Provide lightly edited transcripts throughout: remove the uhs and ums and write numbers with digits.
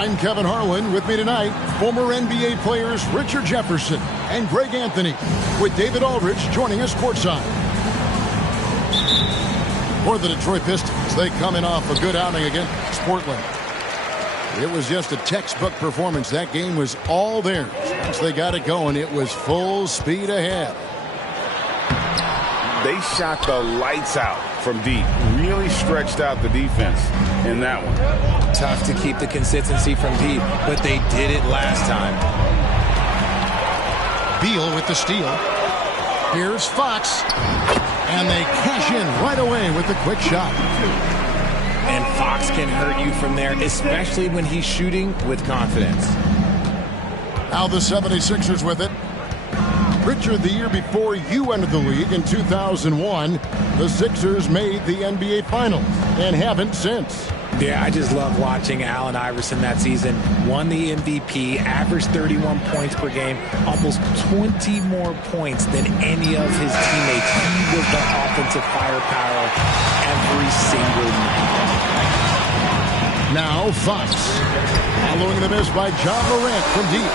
I'm Kevin Harlan. With me tonight, former NBA players Richard Jefferson and Greg Anthony, with David Aldridge joining us courtside. For the Detroit Pistons, they come in off a good outing against Portland. It was just a textbook performance. That game was all theirs. Once they got it going, it was full speed ahead. They shot the lights out from deep. Really stretched out the defense in that one. Tough to keep the consistency from deep, but they did it last time. Beal with the steal. Here's Fox. And they cash in right away with a quick shot. And Fox can hurt you from there, especially when he's shooting with confidence. Now the 76ers with it. Richard, the year before you entered the league in 2001, the Sixers made the NBA Finals and haven't since. Yeah, I just love watching Allen Iverson that season. Won the MVP, averaged 31 points per game, almost 20 more points than any of his teammates. He was the offensive firepower every single night. Now Fox, following the miss by Ja Morant from deep.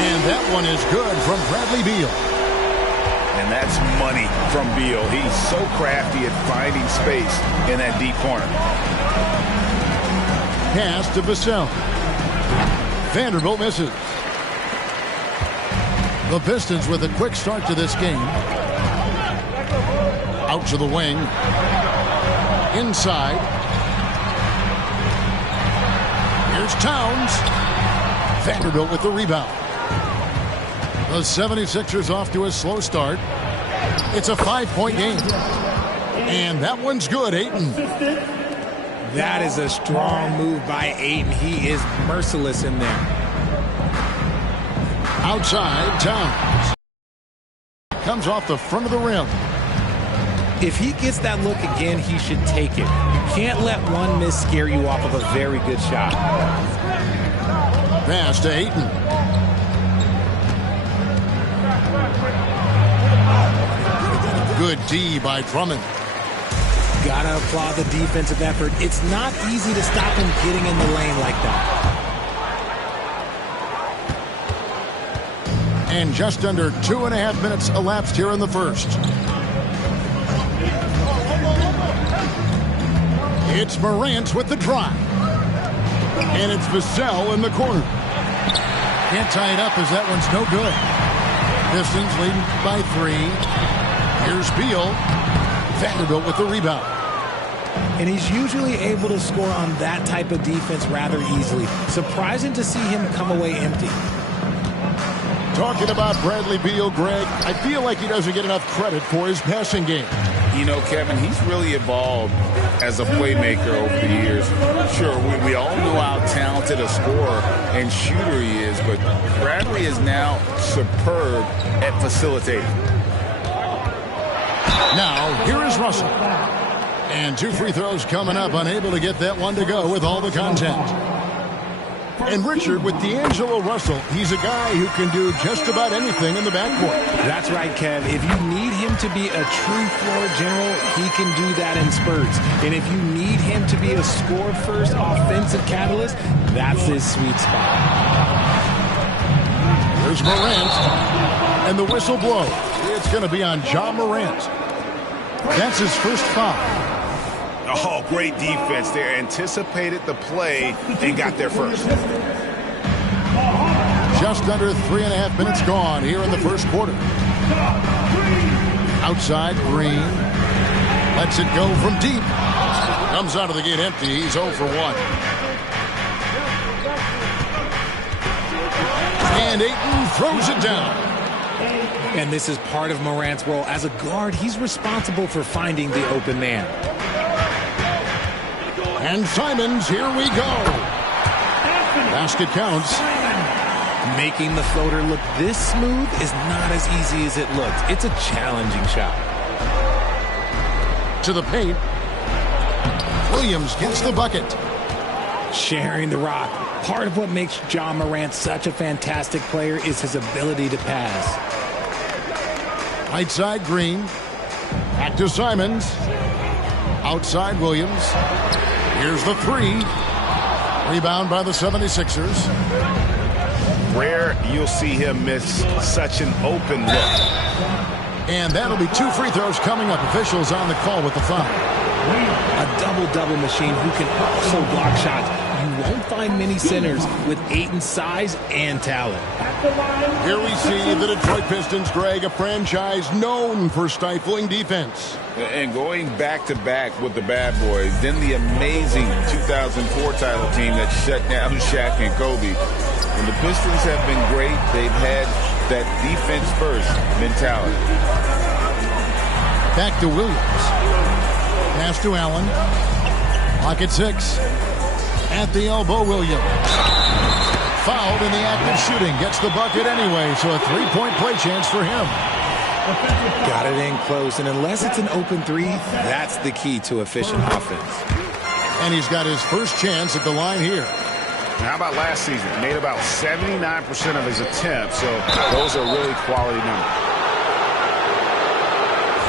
And that one is good from Bradley Beal. And that's money from Beal. He's so crafty at finding space in that deep corner. Pass to Vassell. Vanderbilt misses. The Pistons with a quick start to this game. Out to the wing. Inside. Here's Towns. Vanderbilt with the rebound. The 76ers off to a slow start. It's a 5-point game. And that one's good, Ayton. That is a strong move by Ayton. He is merciless in there. Outside, Towns. Comes off the front of the rim. If he gets that look again, he should take it. You can't let one miss scare you off of a very good shot. Pass to Ayton. Good D by Drummond. Gotta applaud the defensive effort. It's not easy to stop him getting in the lane like that. And just under 2.5 minutes elapsed here in the first. It's Morant with the drive. And it's Vassell in the corner. Can't tie it up as that one's no good. Pistons leading by 3. Here's Beal. Vanderbilt with the rebound. And he's usually able to score on that type of defense rather easily. Surprising to see him come away empty. Talking about Bradley Beal, Greg, I feel like he doesn't get enough credit for his passing game. You know, Kevin, he's really evolved as a playmaker over the years. Sure, we all know how talented a scorer and shooter he is, but Bradley is now superb at facilitating. Now, here is Russell. And 2 free throws coming up, unable to get that one to go with all the contact. And Richard, with D'Angelo Russell, he's a guy who can do just about anything in the backcourt. That's right, Kev. If you need him to be a true floor general, he can do that in spurts. And if you need him to be a score-first offensive catalyst, that's his sweet spot. There's Morant. And the whistle blows. It's going to be on Ja Morant. That's his first foul. Oh, great defense there. Anticipated the play and got there first. Just under 3.5 minutes gone here in the first quarter. Outside, Green. Lets it go from deep. Comes out of the gate empty. He's 0 for 1. And Ayton throws it down. And this is part of Morant's role. As a guard, he's responsible for finding the open man. And Simons, here we go. Basket counts. Making the floater look this smooth is not as easy as it looks. It's a challenging shot. To the paint. Williams gets the bucket. Sharing the rock. Part of what makes Ja Morant such a fantastic player is his ability to pass. Right side, Green. Back to Simons. Outside, Williams. Here's the three. Rebound by the 76ers. Rare you'll see him miss such an open look. And that'll be 2 free throws coming up. Officials on the call with the foul. A double-double machine who can also block shots. You won't find many centers with Ayton's size and talent. Here we see the Detroit Pistons, Greg, a franchise known for stifling defense. And going back-to-back with the bad boys, then the amazing 2004 title team that shut down Shaq and Kobe. And the Pistons have been great. They've had that defense-first mentality. Back to Williams. Pass to Allen. Clock at 6. At the elbow, Williams. Fouled in the act of shooting. Gets the bucket anyway, so a three-point play chance for him. Got it in close, and unless it's an open three, that's the key to efficient offense. And he's got his first chance at the line here. How about last season? Made about 79% of his attempts, so those are really quality numbers.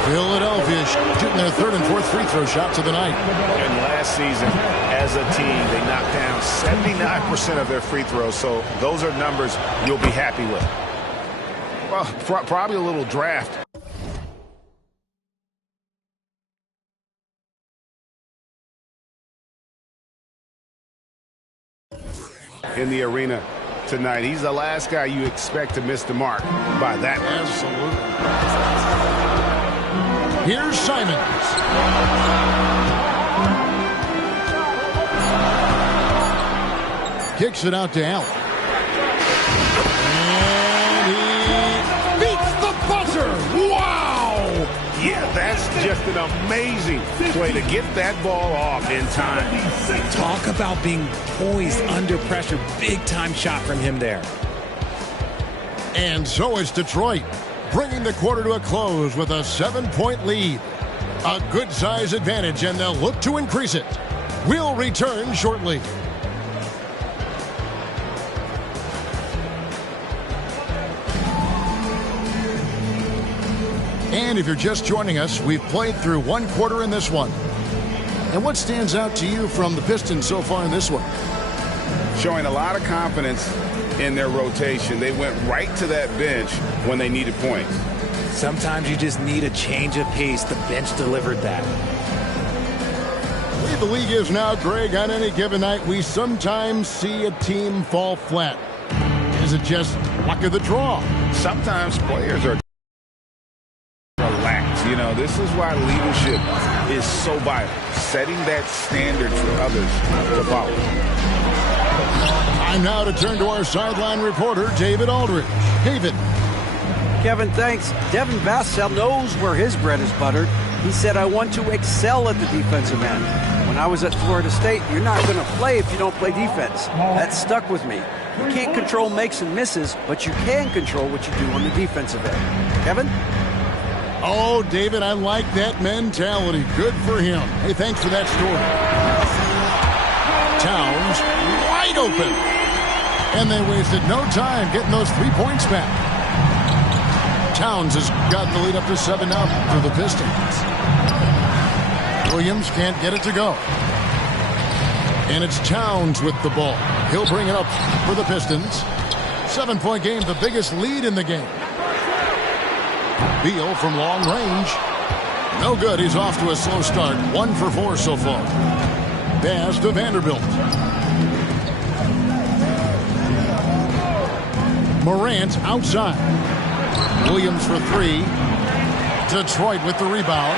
Philadelphia shooting their third and fourth free throw shots of the night. And last season, as a team, they knocked down 79% of their free throws, so those are numbers you'll be happy with. Well, probably a little draft. In the arena tonight, he's the last guy you expect to miss the mark by that much. Absolutely. Here's Simons. Kicks it out to Allen. And he beats the buzzer. Wow! Yeah, that's just an amazing play to get that ball off in time. Talk about being poised under pressure. Big-time shot from him there. And so is Detroit, bringing the quarter to a close with a 7-point lead. A good size advantage, and they'll look to increase it. We'll return shortly. And if you're just joining us, we've played through one quarter in this one. And what stands out to you from the Pistons so far in this one? Showing a lot of confidence in their rotation. They went right to that bench when they needed points. Sometimes you just need a change of pace. The bench delivered that. The way the league is now, Greg, on any given night, we sometimes see a team fall flat. Is it just luck of the draw? Sometimes players are relaxed. You know, this is why leadership is so vital. Setting that standard for others to follow. Time now to turn to our sideline reporter, David Aldridge. David. Kevin, thanks. Devin Vassell knows where his bread is buttered. He said, I want to excel at the defensive end. When I was at Florida State, you're not going to play if you don't play defense. That stuck with me. You can't control makes and misses, but you can control what you do on the defensive end. Kevin? Oh, David, I like that mentality. Good for him. Hey, thanks for that story. Towns wide open. And they wasted no time getting those 3 points back. Towns has got the lead up to 7 now for the Pistons. Williams can't get it to go. And it's Towns with the ball. He'll bring it up for the Pistons. 7-point game, the biggest lead in the game. Beal from long range. No good. He's off to a slow start. 1 for 4 so far. Pass to Vanderbilt. Morant outside. Williams for 3. Detroit with the rebound.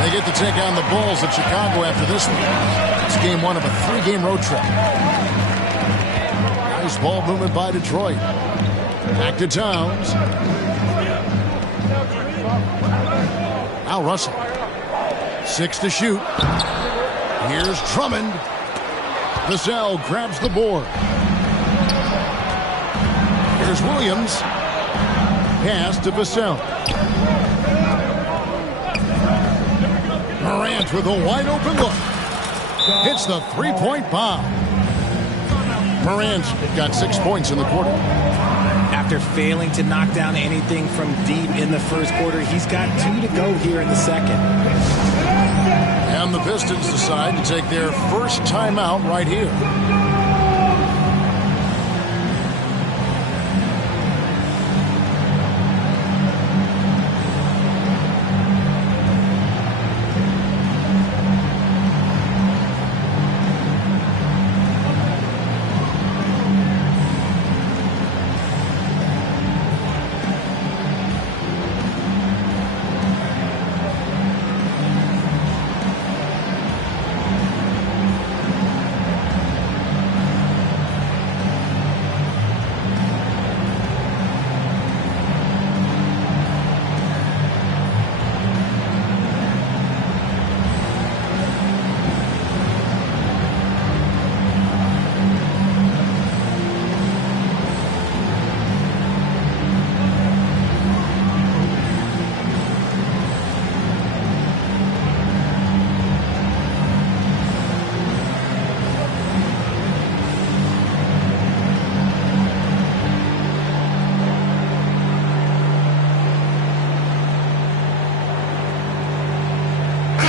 They get to take on the Bulls at Chicago after this one. It's game 1 of a 3-game road trip. Nice ball movement by Detroit. Back to Towns. Now Russell. 6 to shoot. Here's Drummond. Vassell grabs the board. Here's Williams. Pass to Vassell. with a wide open look. Hits the three-point bomb. Morant's got 6 points in the quarter. After failing to knock down anything from deep in the first quarter, he's got 2 to go here in the second. And the Pistons decide to take their first timeout right here.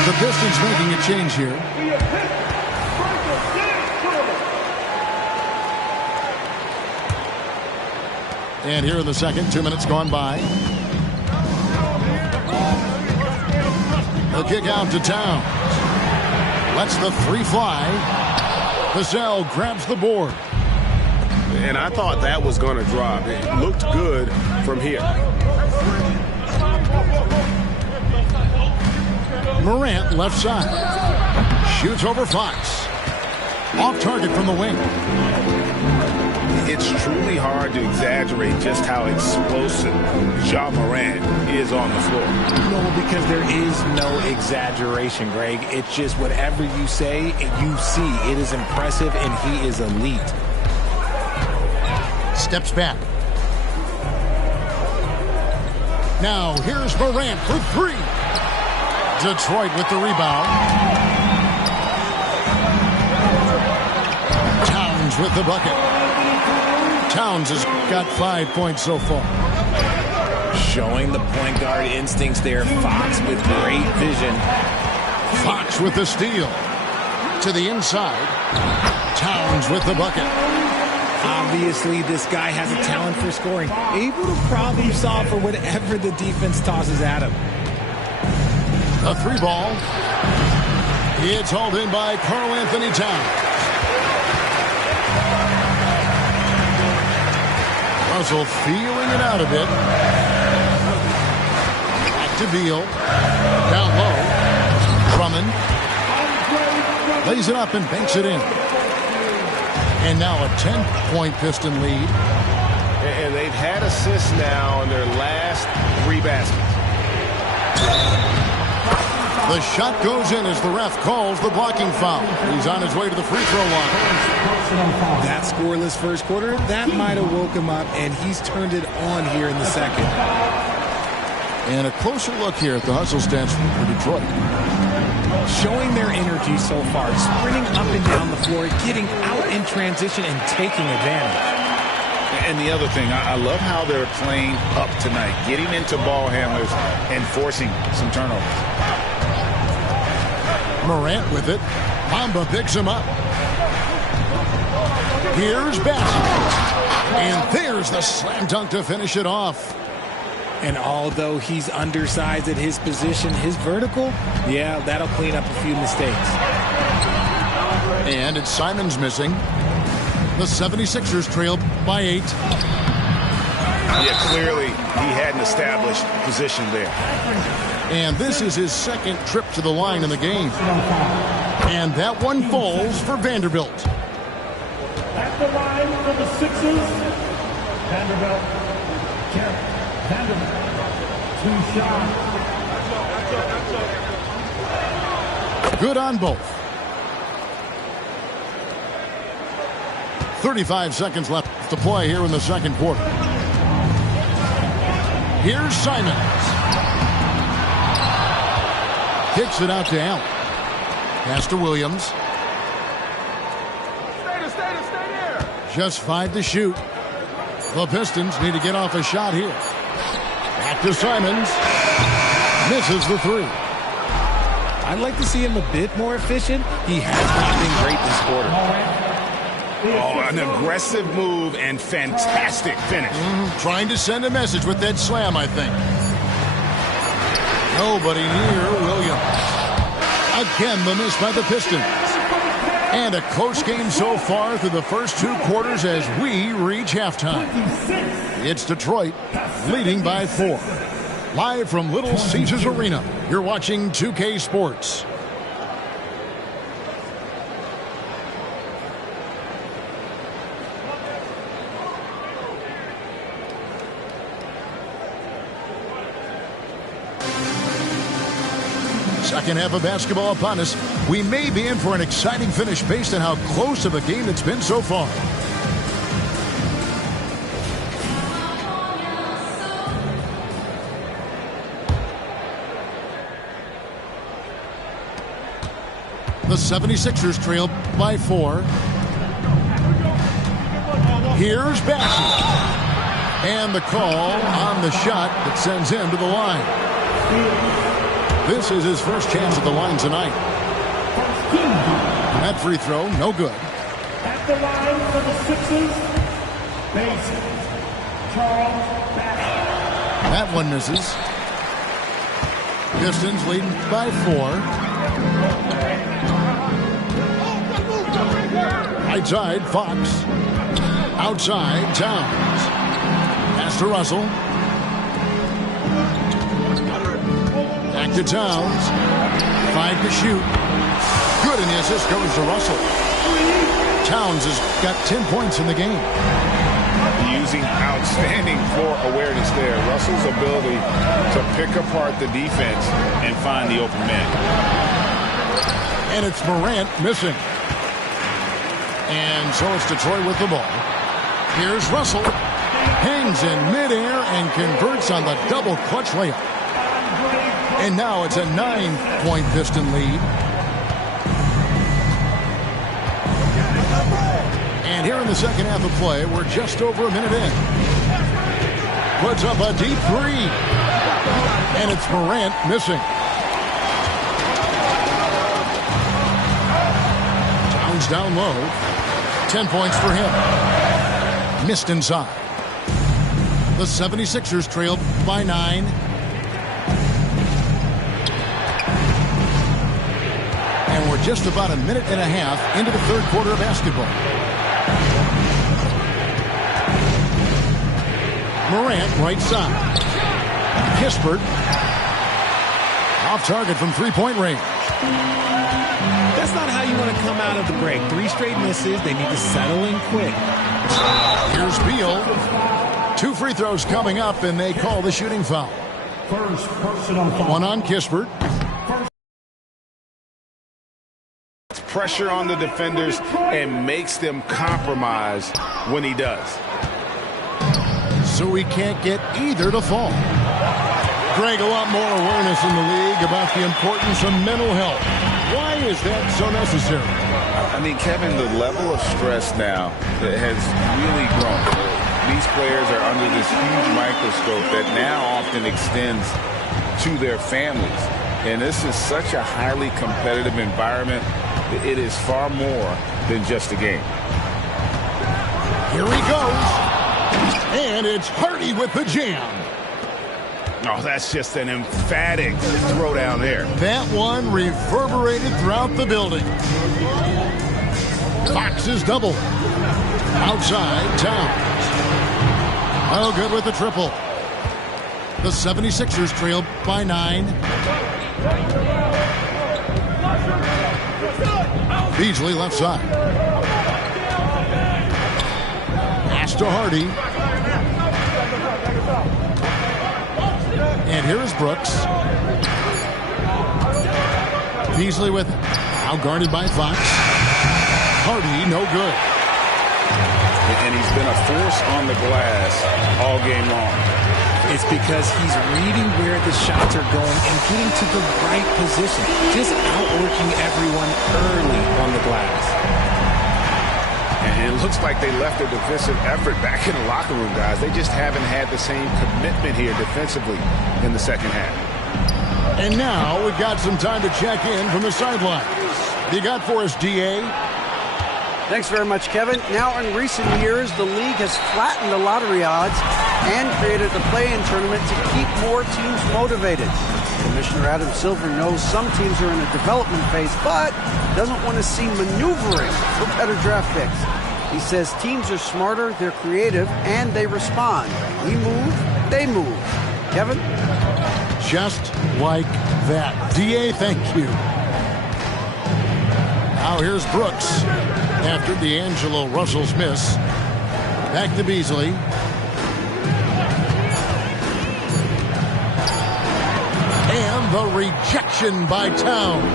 The Pistons making a change here. And here in the second, 2 minutes gone by. The kick out to Towns. Lets the three fly. Vassell grabs the board. And I thought that was going to drop. It looked good from here. Morant left side. Shoots over Fox. Off target from the wing. It's truly hard to exaggerate just how explosive Ja Morant is on the floor. No, because there is no exaggeration, Greg. It's just whatever you say, you see. It is impressive, and he is elite. Steps back. Now here's Morant for three. Detroit with the rebound. Towns with the bucket. Towns has got 5 points so far. Showing the point guard instincts there. Fox with great vision. Fox with the steal. To the inside. Towns with the bucket. Obviously, this guy has a talent for scoring. Able to problem solve for whatever the defense tosses at him. A three ball. It's hauled in by Karl-Anthony Towns. Russell feeling it out a bit. Back to Beal. Down low. Drummond. Lays it up and banks it in. And now a 10-point Piston lead. And they've had assists now in their last 3 baskets. The shot goes in as the ref calls the blocking foul. He's on his way to the free throw line. That scoreless first quarter, that might have woke him up, and he's turned it on here in the second. And a closer look here at the hustle stats for Detroit. Showing their energy so far, sprinting up and down the floor, getting out in transition, and taking advantage. And the other thing, I love how they're playing up tonight, getting into ball handlers and forcing some turnovers. Morant with it. Bamba picks him up. Here's Bassett. And there's the slam dunk to finish it off. And although he's undersized at his position, his vertical, yeah, that'll clean up a few mistakes. And it's Simons missing. The 76ers trail by 8. Yeah, clearly he had an established position there. And this is his second trip to the line in the game. And that one falls for Vanderbilt. At the line for the Sixers, Vanderbilt. Vanderbilt. 2 shots. Good on both. 35 seconds left to play here in the second quarter. Here's Simons. Kicks it out to Allen. Pass to Williams. Just 5 to shoot. The Pistons need to get off a shot here. Back to Simons. Misses the 3. I'd like to see him a bit more efficient. He has not been great this quarter. Oh, an aggressive move and fantastic finish. Trying to send a message with that slam, I think. Nobody near Williams. Again, the miss by the Pistons. And a close game so far through the first 2 quarters as we reach halftime. It's Detroit leading by 4. Live from Little Caesars Arena, you're watching 2K Sports. Second half of basketball upon us. We may be in for an exciting finish based on how close of a game it's been so far. The 76ers trail by 4. Here's Bassett. And the call on the shot that sends him to the line. This is his first chance at the line tonight. And that free throw, no good. At the line for the Sixers, Bassett. Charles Bassett. That one misses. Pistons leading by 4. Right side, Fox. Outside, Towns. Pass to Russell. Back to Towns. 5 to shoot. Good, and the assist goes to Russell. Towns has got 10 points in the game. Using outstanding floor awareness there. Russell's ability to pick apart the defense and find the open man. And it's Morant missing. And so it's Detroit with the ball. Here's Russell. Hangs in midair and converts on the double clutch layup. And now it's a 9-point Piston lead. And here in the second half of play, we're just over a minute in. Puts up a deep 3. And it's Morant missing. Towns down low. 10 points for him. Missed inside. The 76ers trail by 9. And we're just about a minute and a half into the third quarter of basketball. Morant, right side. Kispert. Off target from three-point range. That's not how you want to come out of the break. 3 straight misses. They need to settle in quick. Here's Beal. 2 free throws coming up, and they call the shooting foul. First personal foul. One on Kispert. Pressure on the defenders and makes them compromise when he does. So we can't get either to fall. Greg, a lot more awareness in the league about the importance of mental health. Why is that so necessary? I mean, Kevin, the level of stress now that has really grown. These players are under this huge microscope that now often extends to their families. And this is such a highly competitive environment. It is far more than just a game. Here he goes. And it's Hardy with the jam. Oh, that's just an emphatic throwdown there. That one reverberated throughout the building. Fox is double. Outside, Towns. Oh, good with the triple. The 76ers trail by 9. Beasley left side. Pass to Hardy. And here is Brooks. Beasley with it. Now guarded by Fox. Hardy, no good. And he's been a force on the glass all game long. It's because he's reading where the shots are going and getting to the right position. Just outworking everyone early on the glass. And it looks like they left their defensive effort back in the locker room, guys. They just haven't had the same commitment here defensively in the second half. And now we've got some time to check in from the sidelines. You got for us, DA? Thanks very much, Kevin. Now, in recent years, the league has flattened the lottery odds and created a play-in tournament to keep more teams motivated. Commissioner Adam Silver knows some teams are in a development phase, but doesn't want to see maneuvering for better draft picks. He says teams are smarter, they're creative, and they respond. We move, they move. Kevin? Just like that. DA, thank you. Now here's Brooks after D'Angelo Russell's miss. Back to Beasley. And the rejection by Towns.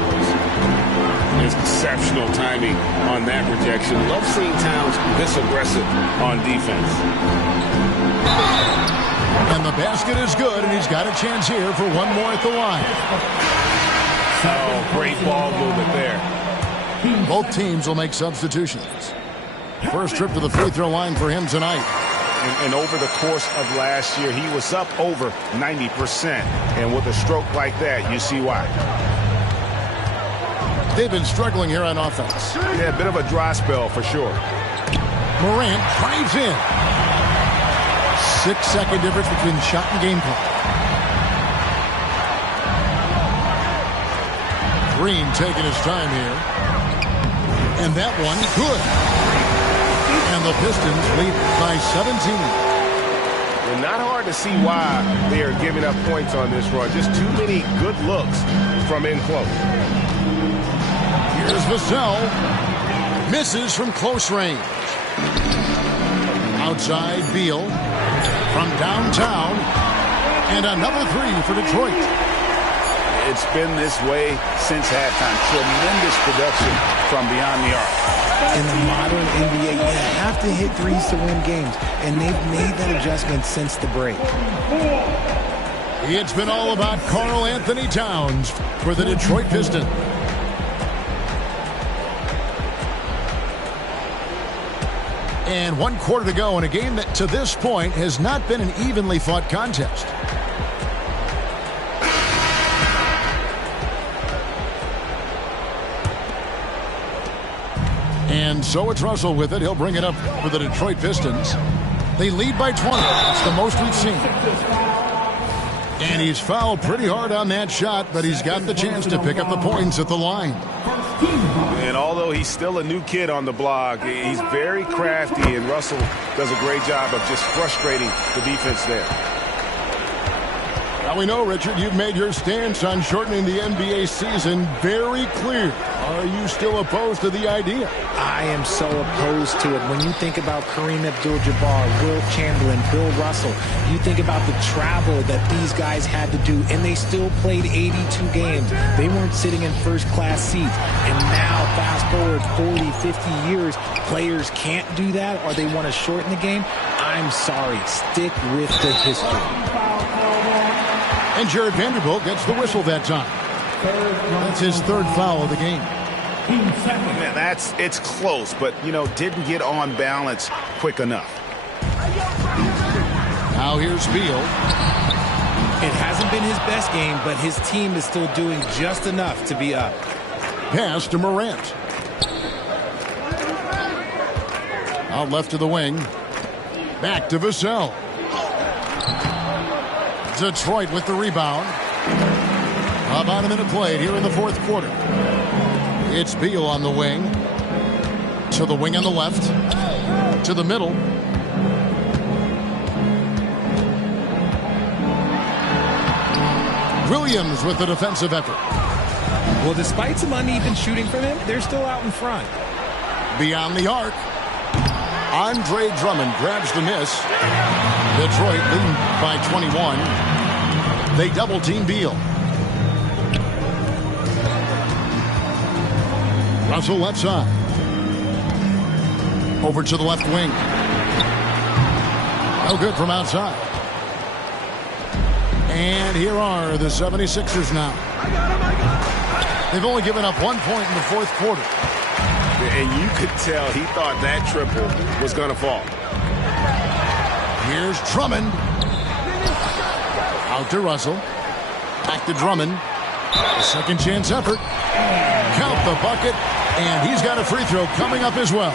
Exceptional timing on that rejection. Love seeing Towns this aggressive on defense. And the basket is good, and he's got a chance here for one more at the line. Oh, great ball movement there. Both teams will make substitutions. First trip to the free throw line for him tonight. And over the course of last year, he was up over 90%. And with a stroke like that, you see why. They've been struggling here on offense. Yeah, a bit of a dry spell for sure. Morant drives in. 6-second difference between shot and game clock. Green taking his time here. And that one, good. And the Pistons lead by 17. And not hard to see why they are giving up points on this run. Just too many good looks from in close. Here's Vassell. Misses from close range. Outside Beal. From downtown. And another three for Detroit. It's been this way since halftime. Tremendous production from beyond the arc. In the modern NBA, you have to hit threes to win games, and they've made that adjustment since the break. It's been all about Karl Anthony Towns for the Detroit Pistons. And 1 quarter to go in a game that to this point has not been an evenly fought contest. And so it's Russell with it. He'll bring it up for the Detroit Pistons. They lead by 20. It's the most we've seen. And he's fouled pretty hard on that shot, but he's got the chance to pick up the points at the line. And although he's still a new kid on the block, he's very crafty, and Russell does a great job of just frustrating the defense there. Now we know, Richard, you've made your stance on shortening the NBA season very clear. Are you still opposed to the idea? I am so opposed to it. When you think about Kareem Abdul-Jabbar, Will Chamberlain, Bill Russell, you think about the travel that these guys had to do, and they still played 82 games. They weren't sitting in first-class seats. And now, fast forward 40, 50 years, players can't do that, or they want to shorten the game. I'm sorry. Stick with the history. And Jared Vanderbilt gets the whistle that time. That's his third foul of the game. Man, it's close, but, didn't get on balance quick enough. Now here's Beal. It hasn't been his best game, but his team is still doing just enough to be up. Pass to Morant. Out left to the wing. Back to Vassell. Detroit with the rebound. About a minute played here in the fourth quarter. It's Beal on the wing. To the wing on the left. To the middle. Williams with the defensive effort. Well, despite some uneven shooting from him, they're still out in front. Beyond the arc. Andre Drummond grabs the miss. Detroit leading by 21. They double-team Beal. Russell left side. Over to the left wing. No good from outside. And here are the 76ers now. They've only given up 1 point in the fourth quarter. And you could tell he thought that triple was going to fall. Here's Drummond. Out to Russell. Back to Drummond. A second chance effort. Count the bucket. And he's got a free throw coming up as well.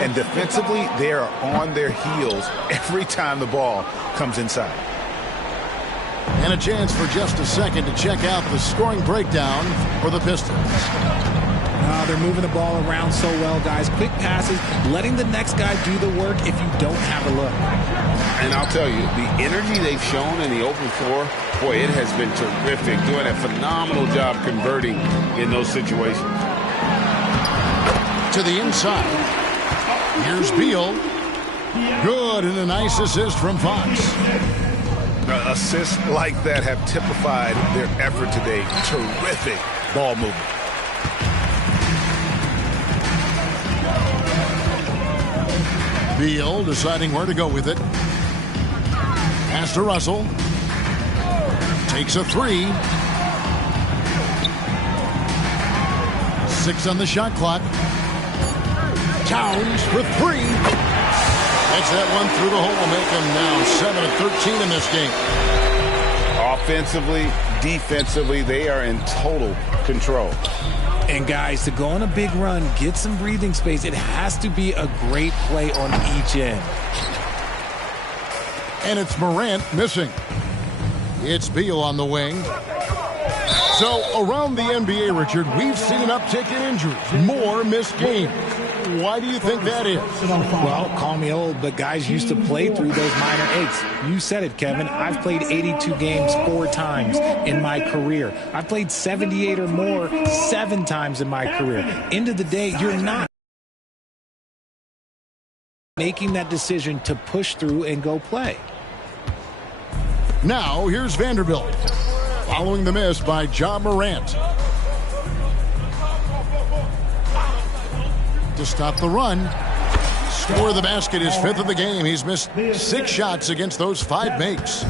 And defensively, they are on their heels every time the ball comes inside. And a chance for just a second to check out the scoring breakdown for the Pistons. They're moving the ball around so well, guys. Quick passes, letting the next guy do the work if you don't have a look. And I'll tell you, the energy they've shown in the open floor, boy, it has been terrific. Doing a phenomenal job converting in those situations. To the inside. Here's Beal. Good, and a nice assist from Fox. Assists like that have typified their effort today. Terrific ball movement. Beal deciding where to go with it. Pass to Russell. Takes a three. 6 on the shot clock. Towns for 3. That's that one through the hole. Make them now 7 of 13 in this game. Offensively, defensively, they are in total control. And guys, to go on a big run, get some breathing space, it has to be a great play on each end. And it's Morant missing. It's Beal on the wing. So around the NBA, Richard, we've seen an uptick in injuries. More missed games. Why do you think that is? Well, call me old, but guys used to play through those minor aches. You said it, Kevin. I've played 82 games 4 times in my career. I've played 78 or more 7 times in my career. End of the day, you're not making that decision to push through and go play. Now, here's Vanderbilt. Following the miss by Ja Morant. To stop the run. Score the basket, his 5th of the game. He's missed 6 shots against those 5 makes.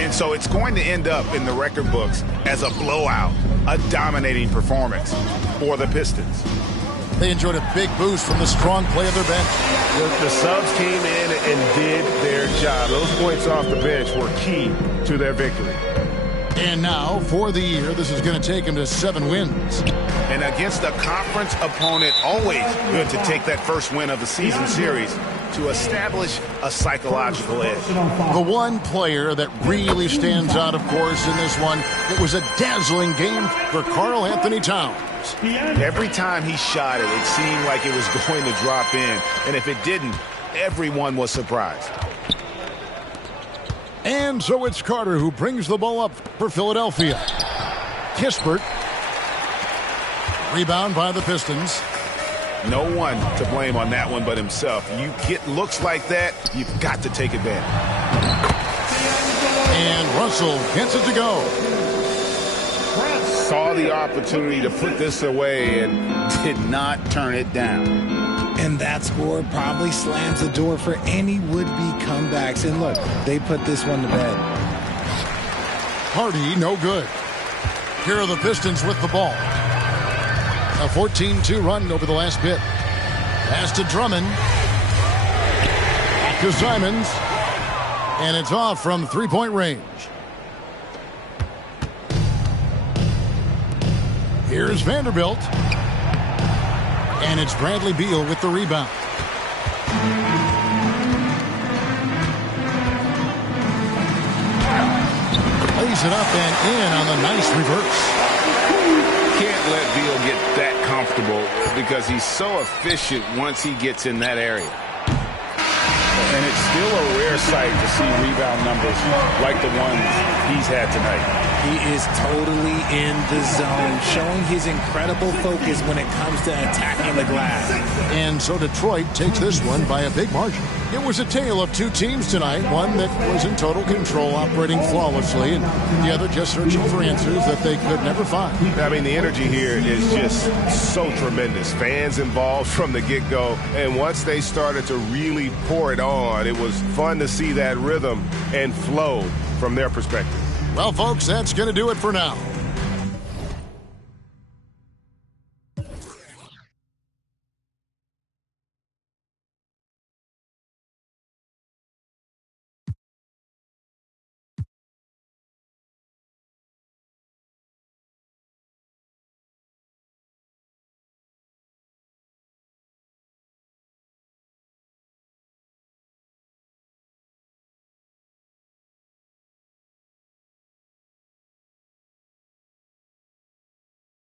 And so it's going to end up in the record books as a blowout, a dominating performance for the Pistons. They enjoyed a big boost from the strong play of their bench. The subs came in and did their job. Those points off the bench were key to their victory. And now, for the year, this is going to take him to 7 wins. And against a conference opponent, always good to take that first win of the season series to establish a psychological edge. The one player that really stands out, of course, in this one, it was a dazzling game for Karl Anthony Towns. Every time he shot it, it seemed like it was going to drop in. And if it didn't, everyone was surprised. And so it's Carter who brings the ball up for Philadelphia. Kispert. Rebound by the Pistons. No one to blame on that one but himself. You get looks like that, you've got to take advantage. And Russell gets it to go. Saw the opportunity to put this away and did not turn it down. And that score probably slams the door for any would-be comebacks. And look, they put this one to bed. Hardy, no good. Here are the Pistons with the ball. A 14-2 run over the last bit. Pass to Drummond. Back to Simons. And it's off from 3-point range. Here's Vanderbilt. And it's Bradley Beal with the rebound. Lays it up and in on the nice reverse. Can't let Beal get that comfortable because he's so efficient once he gets in that area. And it's still a rare sight to see rebound numbers like the ones he's had tonight. He is totally in the zone, showing his incredible focus when it comes to attacking the glass. And so Detroit takes this one by a big margin. It was a tale of two teams tonight, one that was in total control, operating flawlessly, and the other just searching for answers that they could never find. I mean, the energy here is just so tremendous. Fans involved from the get-go, and once they started to really pour it on, it was fun to see that rhythm and flow from their perspective. Well, folks, that's going to do it for now.